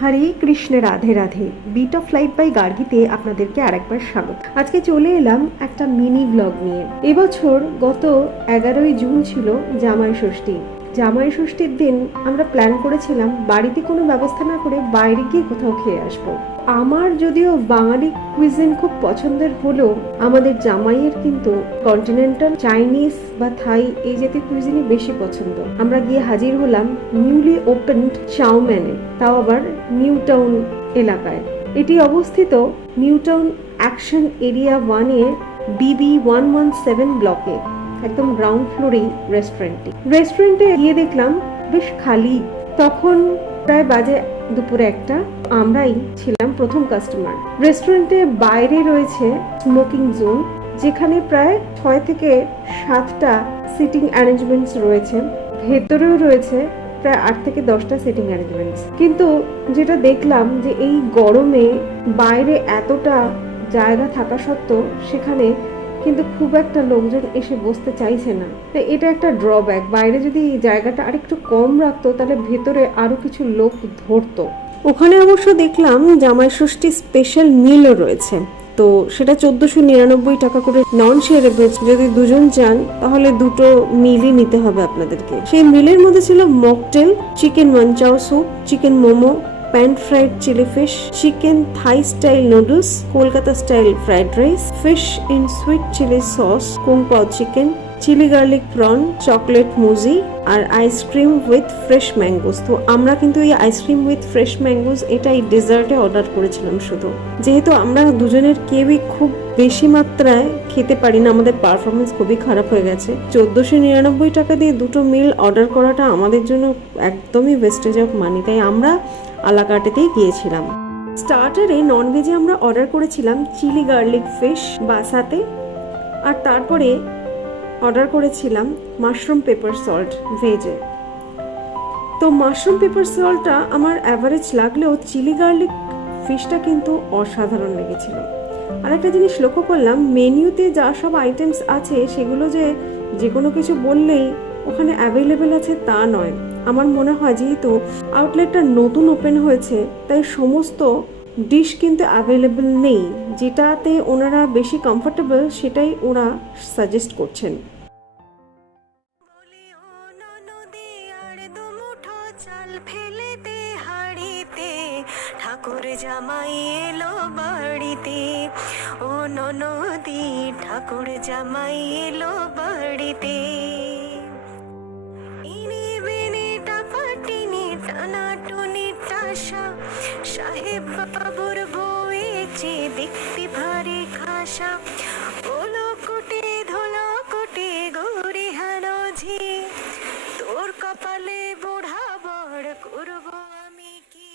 Hare Krishna, Radhe Radhe. Beat of life by গার্গিতে আপনাদেরকে আরেকবার স্বাগত। আজকে চলে এলাম একটা মিনি ব্লগ নিয়ে। এবছর গত 11ই জুন ছিল জামাই ষষ্ঠী। জামাই ষষ্ঠীর দিন আমরা প্ল্যান করেছিলাম বাড়িতে কোনো ব্যবস্থা না করে বাইরে গিয়ে কোথাও খেয়ে আসবো। আমার যদিও বাঙালি কুইজিন খুব পছন্দের হলেও আমাদের জামাইয়ের কিন্তু কন্টিনেন্টাল, চাইনিজ বা থাই এই জাতীয় কুইজিনই বেশি পছন্দ। আমরা গিয়ে হাজির হলাম নিউলি ওপেনড চাউম্যানে, তাও আবার নিউ টাউন এলাকায়। এটি অবস্থিত নিউ টাউন অ্যাকশন এরিয়া 1 এর BB 117 ব্লকে, একদম গ্রাউন্ড ফ্লোরেই রেস্টুরেন্টে গিয়ে দেখলাম বেশ খালি। তখন প্রায় বাজে দুপুরে 1টা। আমরাই ছিলাম প্রথম কাস্টমার। রেস্টুরেন্টে বাইরে রয়েছে স্মোকিং জোন, যেখানে প্রায় 6 থেকে 7টা সিটিং অ্যারেঞ্জমেন্টস রয়েছে। ভেতরেও রয়েছে প্রায় 8 থেকে 10টা সিটিং অ্যারেঞ্জমেন্টস। কিন্তু যেটা দেখলাম যে এই গরমে বাইরে এতটা জায়গা থাকা সত্ত্বেও সেখানে কিন্তু খুব একটা লোকজন এসে বসতে চাইছে না। এটা একটা ড্রব্যাক। বাইরে যদি জায়গাটা আরেকটু কম রাখতো তাহলে ভেতরে আরো কিছু লোক ধরতো। ওখানে অবশ্য দেখলাম জামাই ষষ্ঠী স্পেশাল মিলও রয়েছে, তো সেটা 1499 টাকা করে। নন শেয়ারেবল, যদি দুজন চান তাহলে দুটো মিলই নিতে হবে আপনাদেরকে। সেই মিলের মধ্যে ছিল mocktail, chicken manchow soup, chicken momo, pan fried chilli fish, chicken Thai style noodles, Kolkata style fried rice, fish in sweet chilli sauce, kung pao chicken, chilli garlic prawn, chocolate মুজি আর আইসক্রিম উইথ ফ্রেশ ম্যাঙ্গোস। তো আমরা কিন্তু এই ice cream with fresh mangoes এটাই ডেজার্টে order করেছিলাম শুধু। যেহেতু আমরা দুজনের কেউই খুব বেশি মাত্রায় খেতে পারি না, আমাদের পারফরমেন্স খুবই খারাপ হয়ে গেছে। 1499 টাকা দিয়ে দুটো মিল অর্ডার করাটা আমাদের জন্য একদমই ওয়েস্টেজ অফ মানি, তাই আমরা আলাকাটেতেই গিয়েছিলাম। স্টার্টারে ননভেজে আমরা অর্ডার করেছিলাম চিলি গার্লিক ফিশ বাসাতে, আর তারপরে অর্ডার করেছিলাম মাশরুম পেপার সল্ট ভেজে। তো মাশরুম পেপার সল্টটা আমার অ্যাভারেজ লাগলেও চিলি গার্লিক ফিশটা কিন্তু অসাধারণ লেগেছিল। আর একটা জিনিস লক্ষ্য করলাম, মেনুতে যা সব আইটেমস আছে সেগুলো যে কোনো কিছু বললেই ওখানে অ্যাভেলেবেল আছে তা নয়। আমার মনে হয় যেহেতু আউটলেটটা নতুন ওপেন হয়েছে তাই সমস্ত ডিশ কিন্তু অ্যাভেলেবেল নেই। যেটাতে ওনারা বেশি কমফোর্টেবল সেটাই ওরা সাজেস্ট করছেন। ঠাকুর জামাই এলো বাড়িতে, ও ননদি ঠাকুর জামাই এলো বাড়িতে। ইনি বিনি টাপাটিনি টানাটুনি টাসা, সাহেব বাবুর বউয়েছে দেখতে ভারী খাসা। ওলো কুটে ধোলো কুটে গৌরী হানো ঝি, তোর কপালে বুড়া বড় করবো আমি কি।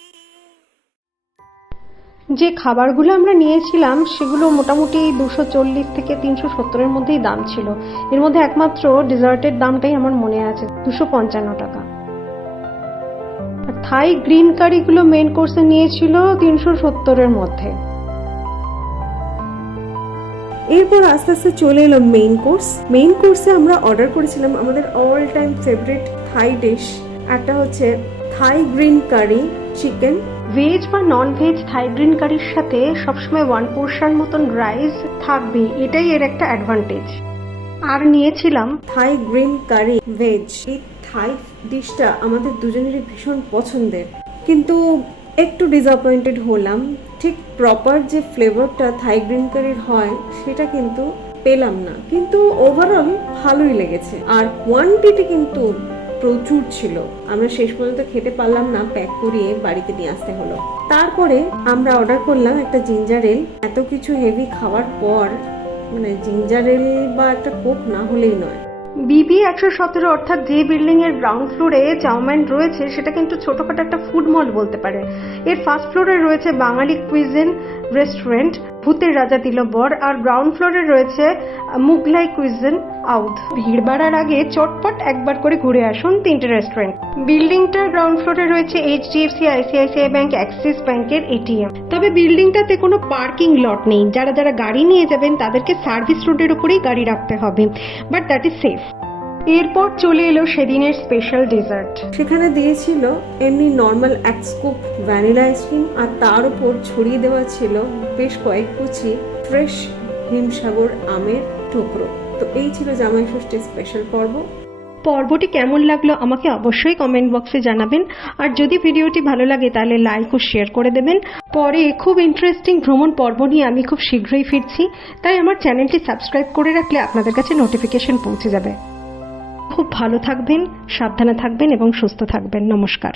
যে খাবারগুলো আমরা নিয়েছিলাম সেগুলো মোটামুটি 240 থেকে 370-এর মধ্যেই দাম ছিল। এর মধ্যে একমাত্র ডেজার্টের দামটাই আমার মনে আছে, 255 টাকা। আর থাই গ্রিন কারিগুলো মেইন কোর্সে নিয়েছিল 370-এর মধ্যে। এরপর আস্তে আস্তে চলে এলো মেইন কোর্সে আমরা অর্ডার করেছিলাম আমাদের অল টাইম ফেভারিট থাই ডিশ। একটা হচ্ছে থাই গ্রিন কারি চিকেন। ভেজ বা নন ভেজ থাই গ্রিন কারির সাথে সবসময় 1 পোর্শন মতন রাইস থাকবে, এটাই এর একটা অ্যাডভান্টেজ। আর নিয়েছিলাম থাই গ্রিন কারি ভেজ। এই থাই ডিশটা আমাদের দুজনেরই ভীষণ পছন্দের, কিন্তু একটু ডিসঅ্যাপয়েন্টেড হলাম। ঠিক প্রপার যে ফ্লেভারটা থাই গ্রিন কারির হয় সেটা কিন্তু পেলাম না, কিন্তু ওভারঅল ভালোই লেগেছে। আর কোয়ান্টিটি কিন্তু প্রচুর ছিল, আমরা শেষ পর্যন্ত খেতে পারলাম না, প্যাক করিয়ে বাড়িতে নিয়ে আসতে হলো। তারপরে আমরা অর্ডার করলাম একটা জিঞ্জার এল। এত কিছু হেভি খাওয়ার পর মানে জিঞ্জার এল বা একটা কোক না হলেই নয়। BB 117 অর্থাৎ যে বিল্ডিং এর গ্রাউন্ড ফ্লোরে চাউম্যান রয়েছে সেটা কিন্তু ছোটখাটো একটা ফুড মল বলতে পারে। এর ফার্স্ট ফ্লোরে রয়েছে বাঙালি কুইজিন রেস্টুরেন্ট ভূতের রাজা দিল বর, আর গ্রাউন্ড ফ্লোরে রয়েছে মুঘলাই কুইজিন আউধ। ভিড় বাড়ার আগে চটপট একবার করে ঘুরে আসুন 3টে রেস্টুরেন্ট। বিল্ডিংটার গ্রাউন্ড ফ্লোরে রয়েছে HDFC, ICICI ব্যাংক, অ্যাক্সিস ব্যাংকের ATM। তবে বিল্ডিংটাতে কোনো পার্কিং লট নেই। যারা গাড়ি নিয়ে যাবেন তাদেরকে সার্ভিস রোডের উপরেই গাড়ি রাখতে হবে, বাট দ্যাট ইজ সেফ। এরপর চলে এলো সেদিনের স্পেশাল ডেজার্ট। সেখানে দিয়েছিল এমনি নর্মাল এক স্কুপ ভ্যানিলা আইসক্রিম, আর তার উপর ছড়িয়ে দেওয়া ছিল বেশ কয়েক কুচি ফ্রেশ হিমসাগর আমের টুকরো। তো এই ছিল জামাই ষষ্ঠীর স্পেশাল পর্ব। পর্বটি কেমন লাগলো আমাকে অবশ্যই কমেন্ট বক্সে জানাবেন, আর যদি ভিডিওটি ভালো লাগে তাহলে লাইক ও শেয়ার করে দেবেন। পরে খুব ইন্টারেস্টিং ভ্রমণ পর্ব নিয়ে আমি খুব শীঘ্রই ফিরছি, তাই আমার চ্যানেলটি সাবস্ক্রাইব করে রাখলে আপনাদের কাছে নোটিফিকেশন পৌঁছে যাবে। খুব ভালো থাকবেন, সাবধানে থাকবেন এবং সুস্থ থাকবেন। নমস্কার।